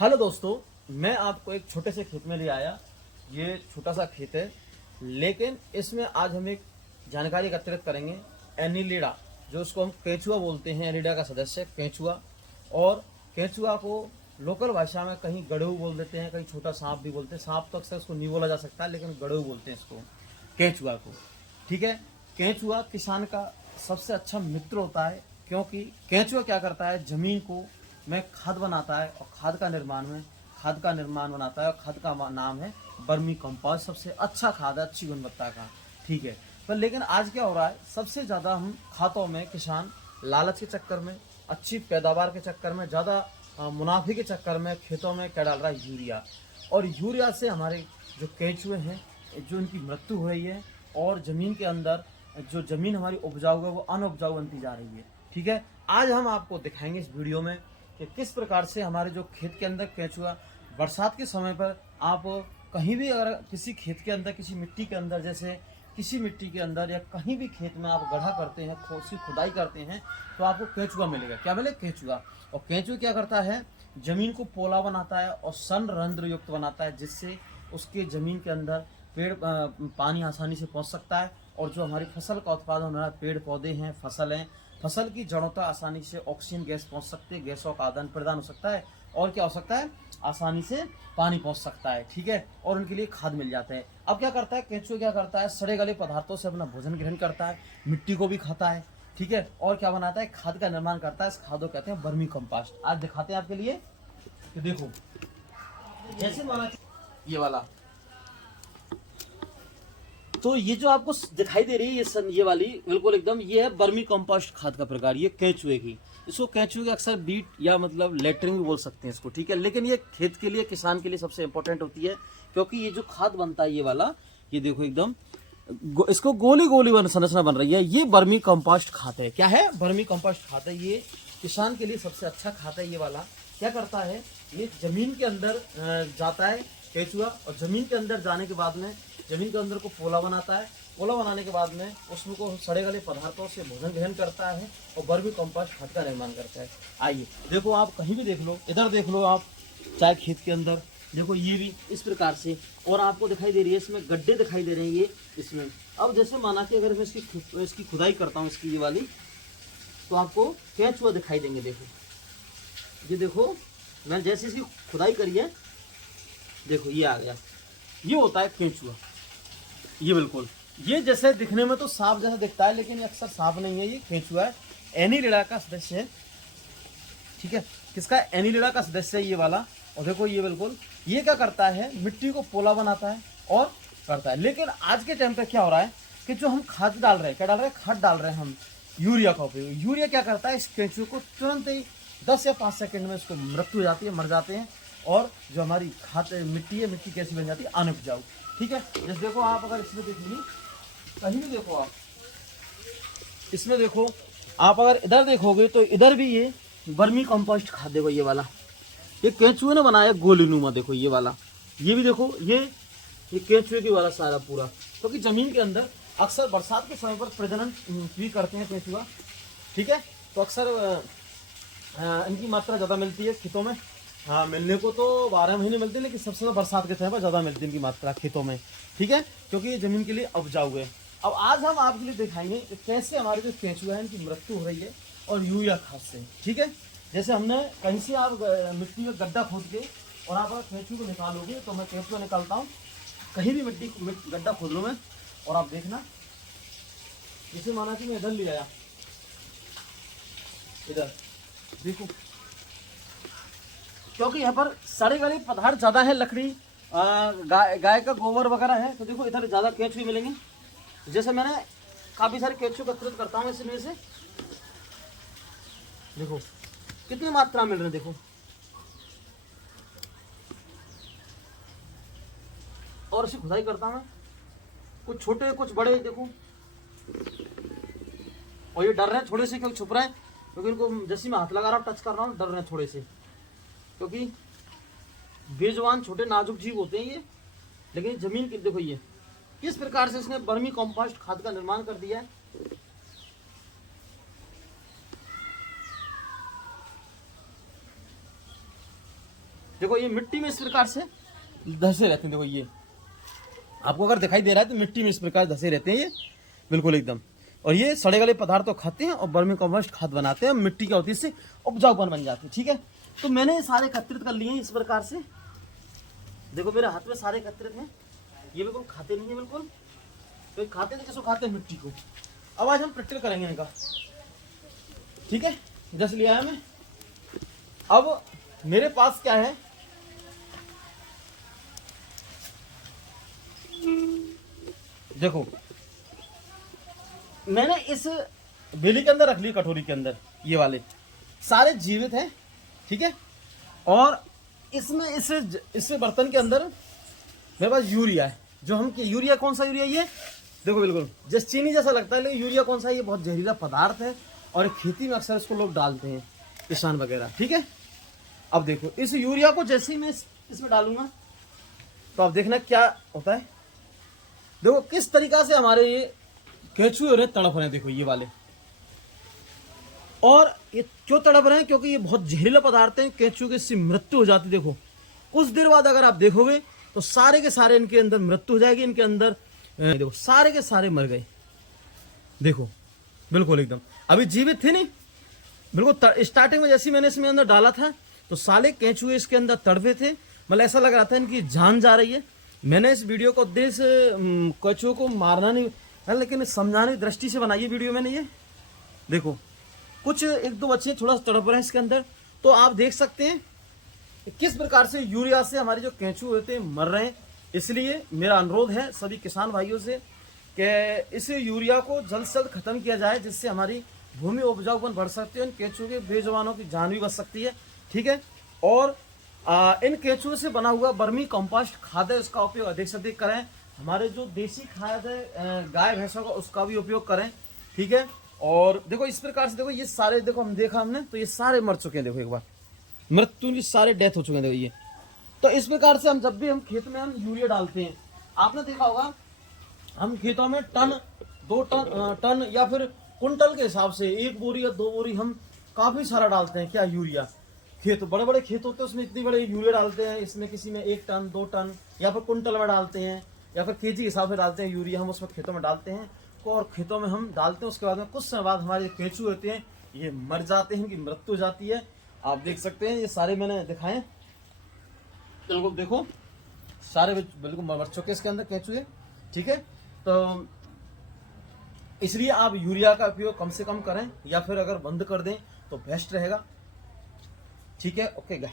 Hello दोस्तों, मैं आपको एक छोटे से खेत में ले आया। ये छोटा सा खेत है, लेकिन इसमें आज हम एक जानकारी एकत्रित करेंगे। एनीलिडा, जो उसको हम केंचुआ बोलते हैं, एनीलिडा का सदस्य केंचुआ। और केंचुआ को लोकल भाषा में कहीं गड़हू बोल देते हैं, कहीं छोटा सांप भी बोलते हैं। सांप तो अक्सर उसको नहीं बोला जा सकता, लेकिन गड़हू बोलते हैं इसको, केंचुआ को। ठीक है। केंचुआ किसान का सबसे अच्छा मित्र होता है, क्योंकि केंचुआ क्या करता है, जमीन को में खाद बनाता है और खाद का निर्माण बनाता है। और खाद का नाम है वर्मी कंपोस्ट। सबसे अच्छा खाद है, अच्छी गुणवत्ता का। ठीक है। पर लेकिन आज क्या हो रहा है, सबसे ज्यादा हम खातों में किसान लालच के चक्कर में, अच्छी पैदावार के चक्कर में, ज्यादा मुनाफे के चक्कर में खेतों में क्या डाल रहा है, यूरिया। और यूरिया से हमारे जो केंचुए हैं, जो इनकी मृत्यु हो रही है, और जमीन के अंदर जो जमीन हमारी उपजाऊ है वो अनउपजाऊ बनती जा रही है। ठीक है। आज हम आपको दिखाएंगे इस वीडियो में कि किस प्रकार से हमारे जो खेत के अंदर केंचुआ, बरसात के समय पर आप कहीं भी अगर किसी खेत के अंदर, किसी मिट्टी के अंदर, जैसे किसी मिट्टी के अंदर या कहीं भी खेत में आप गड्ढा करते हैं, खुदाई करते हैं, तो आपको केंचुआ मिलेगा। क्या मिलेगा? केंचुआ। और केंचुआ क्या करता है, जमीन को पोला बनाता है और संरंध्र युक्त बनाता है, जिससे उसके जमीन के अंदर पानी आसानी से पहुंच सकता है। और जो हमारी फसल का उत्पादन हो रहा है, पेड़ पौधे हैं, फसल हैं, फसल की जड़ों तक आसानी से ऑक्सीजन गैस पहुंच सकती है, गैसों का आदान प्रदान हो सकता है। और क्या हो सकता है, आसानी से पानी पहुंच सकता है। ठीक है। और उनके लिए खाद मिल जाता है। अब क्या करता है केंचुआ, क्या करता है, सड़े गले पदार्थों से अपना भोजन ग्रहण करता है, मिट्टी को भी खाता है। ठीक है। और क्या बनाता है, खाद का निर्माण करता है। इस खाद को कहते हैं वर्मी कंपोस्ट। आज दिखाते हैं आपके लिए। तो देखो, जैसे माना ये वाला, तो ये जो आपको दिखाई दे रही है ये वाली बिल्कुल एकदम, ये है वर्मी कंपोस्ट खाद का प्रकार। ये केंचुए की, इसको केंचुए के अक्सर बीट या मतलब लेटरिंग भी बोल सकते हैं इसको। ठीक है। लेकिन ये खेत के लिए, किसान के लिए सबसे इंपॉर्टेंट होती है, क्योंकि ये जो खाद बनता है ये वाला, ये देखो एकदम इसको गोली गोली संरचना बन रही है। ये वर्मी कंपोस्ट खाद है। क्या है? वर्मी कंपोस्ट खाद है। ये किसान के लिए सबसे अच्छा खाद है। ये वाला क्या करता है, ये जमीन के अंदर जाता है केंचुआ, और जमीन के अंदर जाने के बाद में जमीन के अंदर को पोला बनाता है। पोला बनाने के बाद में उसमें को सड़े गले पदार्थों से भोजन ग्रहण करता है और वर्मी कंपोस्ट खाद का निर्माण करता है। आइए देखो, आप कहीं भी देख लो, इधर देख लो आप, चाहे खेत के अंदर देखो, ये भी इस प्रकार से। और आपको दिखाई दे रही है, इसमें गड्ढे दिखाई दे रहे हैं ये इसमें। अब जैसे माना कि अगर मैं इसकी खुदाई करता हूँ, इसकी ये वाली, तो आपको केंचुआ दिखाई देंगे। देखो, ये देखो, मैंने जैसे इसकी खुदाई करी है, देखो ये आ गया। ये होता है केंचुआ। ये बिल्कुल, ये जैसे दिखने में तो सांप जैसा दिखता है, लेकिन ये अक्सर सांप नहीं है, ये केंचुआ है। एनीलिडा का सदस्य है। ठीक है। किसका? एनीलिडा का सदस्य है ये वाला। और देखो ये बिल्कुल, ये क्या करता है, मिट्टी को पोला बनाता है और करता है। लेकिन आज के टाइम पे क्या हो रहा है कि जो हम खाद डाल रहे हैं, क्या डाल रहे हैं, खाद डाल रहे हैं हम, यूरिया का उपयोग। यूरिया क्या करता है, इस केंचुए को तुरंत ही 10 या 5 सेकंड में इसको मृत्यु हो जाती है, मर जाते हैं। और जो हमारी खाद मिट्टी है, मिट्टी कैसी बन जाती है, अनउपजाऊ। ठीक है। जैसे देखो आप, अगर इसमें देखिए, कहीं भी देखो आप, इसमें देखो आप, अगर इधर देखोगे तो इधर भी ये वर्मी कंपोस्ट खाद, देखो ये वाला, ये केंचुए ने बनाया गोलीनुमा। देखो ये वाला, ये भी देखो, ये केंचुए की वाला सारा पूरा, क्योंकि जमीन के अंदर अक्सर बरसात के समय पर प्रजनन भी करते हैं केंचुआ। ठीक है। तो अक्सर इनकी मात्रा ज़्यादा मिलती है खेतों में। हाँ, मिलने को तो 12 महीने मिलते हैं, लेकिन सबसे ज़्यादा बरसात के समय पर ज़्यादा मिलती है इनकी मात्रा खेतों में। ठीक है। क्योंकि ये जमीन के लिए उपजाऊ है। अब आज हम आपके लिए दिखाएंगे कि कैसे हमारे जो केंचुआ है, इनकी मृत्यु हो रही है, और यूरिया खाद से। ठीक है। जैसे हमने कहीं से आप मिट्टी में गड्ढा खोद के, और आप अगर केंचुए को निकालोगे, तो मैं केंचुआ निकालता हूँ, कहीं भी मिट्टी गड्ढा खोद लो मैं, और आप देखना, जैसे माना कि मैं इधर ले आया, इधर देखो, क्योंकि यहाँ पर सड़े गले पदार्थ ज्यादा है, लकड़ी, गाय का गोबर वगैरह है, तो देखो इधर ज्यादा केंचुए मिलेंगे। जैसे मैंने काफी सारे केंचुए एकत्रित करता हूँ इसमें से, देखो कितनी मात्रा मिल रही है। देखो, और इसे खुदाई करता हूँ, कुछ छोटे कुछ बड़े, देखो। और ये डर रहे हैं थोड़े से, क्योंकि छुप रहे हैं, क्योंकि इनको जैसे मैं हाथ लगा रहा हूँ, टच कर रहा हूँ, डर रहे हैं थोड़े से, क्योंकि बेजुबान छोटे नाजुक जीव होते हैं ये। लेकिन जमीन की देखो, ये किस प्रकार से इसने वर्मी कंपोस्ट खाद का निर्माण कर दिया है। देखो ये मिट्टी में इस प्रकार से धसे रहते हैं। देखो ये आपको अगर दिखाई दे रहा है तो मिट्टी में इस प्रकार धसे रहते हैं ये, बिल्कुल एकदम। और ये सड़े गले पदार्थ तो खाते हैं और वर्मी कंपोस्ट खाद बनाते हैं, मिट्टी क्या होती है इससे उपजाऊपन बन जाती है। ठीक है, तो मैंने ये सारे एकत्रित कर लिए हैं इस प्रकार से। देखो मेरे हाथ में सारे एकत्रित हैं, ये बिल्कुल खाते नहीं है बिल्कुल, तो खाते थे किसको खाते हैं मिट्टी को। अब आज हम प्रैक्टिकल करेंगे इनका। ठीक है, जैसे लिया है मैं। अब मेरे पास क्या है, देखो मैंने इस बेली के अंदर रख ली, कटोरी के अंदर ये वाले सारे जीवित हैं। ठीक है, और इसमें इस बर्तन के अंदर मेरे पास यूरिया है, जो हम यूरिया कौन सा यूरिया ये देखो बिल्कुल जैसे चीनी जैसा लगता है, लेकिन यूरिया कौन सा है, ये बहुत जहरीला पदार्थ है और खेती में अक्सर इसको लोग डालते हैं, किसान वगैरह। ठीक है, अब देखो इस यूरिया को जैसे ही मैं इसमें डालूंगा तो आप देखना क्या होता है। देखो किस तरीका से हमारे ये केंचुए हो रहे हैं, तड़प रहे हैं। देखो ये वाले, और ये क्यों तड़प रहे हैं, क्योंकि ये बहुत जहरीला पदार्थ है, केंचुए की इससे मृत्यु हो जाती है। देखो कुछ देर बाद अगर आप देखोगे तो सारे के सारे इनके अंदर मृत्यु हो जाएगी, इनके अंदर देखो सारे के सारे मर गए। देखो बिल्कुल एकदम अभी जीवित थे नहीं, बिल्कुल स्टार्टिंग में जैसे मैंने इसमें अंदर डाला था तो साले केंचुए इसके अंदर तड़पे थे, मतलब ऐसा लग रहा था इनकी जान जा रही है। मैंने इस वीडियो को उद्देश्य केंचुए को मारना नहीं है, लेकिन समझाने की दृष्टि से बनाई है वीडियो मैंने ये। देखो कुछ एक दो बच्चे थोड़ा तड़प रहे हैं इसके अंदर, तो आप देख सकते हैं किस प्रकार से यूरिया से हमारे जो केंचुए होते हैं मर रहे हैं। इसलिए मेरा अनुरोध है सभी किसान भाइयों से कि इस यूरिया को जल्द से जल्द खत्म किया जाए, जिससे हमारी भूमि उपजाऊपन बढ़ सकती है, इन केंचुओं के बेजुबानों की जान भी बच सकती है। ठीक है, और इन केंचुओं से बना हुआ वर्मी कंपोस्ट खाद है, उसका उपयोग अधिक से अधिक करें। हमारे जो देसी खाद है गाय भैंसों का, उसका भी उपयोग करें। ठीक है, और देखो इस प्रकार से देखो ये सारे, देखो हमने तो ये सारे मर चुके हैं। देखो एक बार मृत्यु की सारे डेथ हो चुके हैं। देखो ये तो इस प्रकार से हम जब भी हम खेत में हम यूरिया डालते हैं, आपने देखा होगा हम खेतों में टन 2 टन या फिर कुंटल के हिसाब से 1 बोरी या 2 बोरी हम काफी सारा डालते हैं। क्या यूरिया, खेत बड़े बड़े खेत होते हैं उसमें इतनी बड़े यूरिया डालते हैं, इसमें किसी में 1 टन 2 टन या फिर कुंटल में डालते हैं या फिर केजी के हिसाब से डालते हैं यूरिया, हम उसमें खेतों में डालते हैं। और खेतों में हम डालते हैं, उसके बाद में कुछ समय बाद हमारे केंचुए होते हैं ये मर जाते हैं, इनकी मृत्यु हो जाती है। आप देख सकते हैं ये सारे मैंने दिखाए, बिल्कुल देखो सारे बिल्कुल मर चुके इसके अंदर केंचुए। ठीक है, तो इसलिए आप यूरिया का उपयोग कम से कम करें, या फिर अगर बंद कर दें तो बेस्ट रहेगा। ठीक है, ओके गाय।